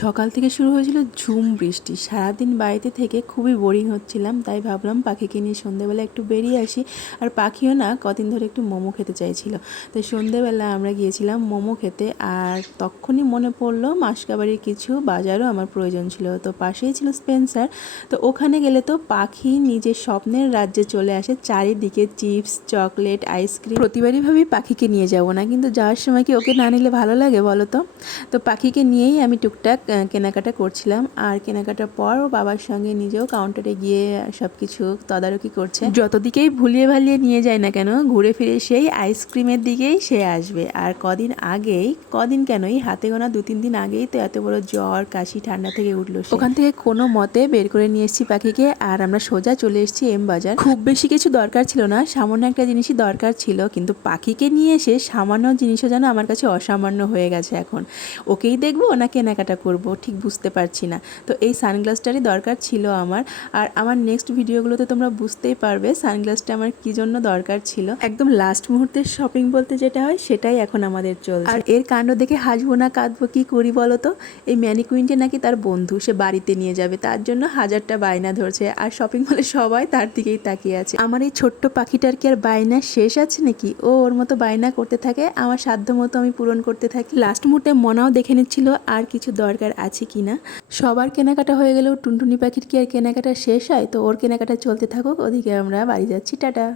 সকাল থেকে শুরু হয়েছিল ঝুম বৃষ্টি। সারাদিন বাড়িতে থেকে খুবই বোরিং হচ্ছিলাম, তাই ভাবলাম পাখিকে নিয়ে সন্ধ্যেবেলা একটু বেরিয়ে আসি। আর পাখিও না কদিন ধরে একটু মোমো খেতে চাইছিল, তাই সন্ধ্যেবেলা আমরা গিয়েছিলাম মোমো খেতে। আর তখনই মনে পড়লো মাসকাবাড়ির কিছু বাজারও আমার প্রয়োজন ছিল, তো পাশেই ছিল স্পেন্সার। তো ওখানে গেলে তো পাখি নিজের স্বপ্নের রাজ্যে চলে আসে। চারিদিকে চিপস, চকলেট, আইসক্রিম। প্রতিবারই ভাবি পাখিকে নিয়ে যাব না, কিন্তু যাওয়ার সময় কি ওকে না নিলে ভালো লাগে বলো তো? তো পাখিকে নিয়েই আমি টুকটাক কেনাকাটা করছিলাম। আর কেনাকাটার পর ও বাবার সঙ্গে নিজেও কাউন্টারে গিয়ে সব কিছু তদারকি করছে। যত দিকেই ভুলিয়ে ভালিয়ে নিয়ে যায় না কেন, ঘুরে ফিরে সেই আইসক্রিমের দিকেই সে আসবে। আর কদিন কেন, এই হাতে গোনা 2-3 দিন আগেই তো এত বড় জ্বর, কাশি, ঠান্ডা থেকে উঠলো। ওখান থেকে কোনো মতে বের করে নিয়ে এসেছি পাখিকে। আর আমরা সোজা চলে এসেছি এম বাজার। খুব বেশি কিছু দরকার ছিল না, সামান্য একটা জিনিসই দরকার ছিল, কিন্তু পাখিকে নিয়ে এসে সামান্য জিনিসও যেন আমার কাছে অসামান্য হয়ে গেছে এখন। ওকেই দেখবো না কেনাকাটা করব, ঠিক বুঝতে পারছি না। তো এই সানগ্লাসটারই দরকার ছিল আমার। আর আমার নেক্সট ভিডিওগুলোতে তোমরা বুঝতেই পারবে সানগ্লাসটা আমার কী জন্য দরকার ছিল। একদম লাস্ট মুহূর্তের শপিং বলতে যেটা হয় সেটাই এখন আমাদের চলছে। আর এর কাণ্ড দেখে হাসবো না কাঁদবো কি করি বলো তো? এই ম্যানিকুইনটা নাকি তার বন্ধু, সে বাড়িতে নিয়ে যাবে, তার জন্য হাজারটা বায়না ধরছে। আর শপিং মলে সবাই তার দিকেই তাকিয়ে আছে। আমার এই ছোট্ট পাখিটার কি আর বায়না শেষ আছে নাকি? ও ওর মতো বায়না করতে থাকে, আমার সাধ্য মতো আমি পূরণ করতে থাকি। লাস্ট মুহূর্তে মনাও দেখে নিচ্ছিল আর কিছু দরকার আছে কিনা। সবার কেনাকাটা হয়ে গেলেও টুনটুনি পাখির কি আর কেনাকাটা শেষ হয়? তো ওর কেনাকাটা চলতে থাকুক, ওদিকে আমরা বাড়ি যাচ্ছি। টাটা।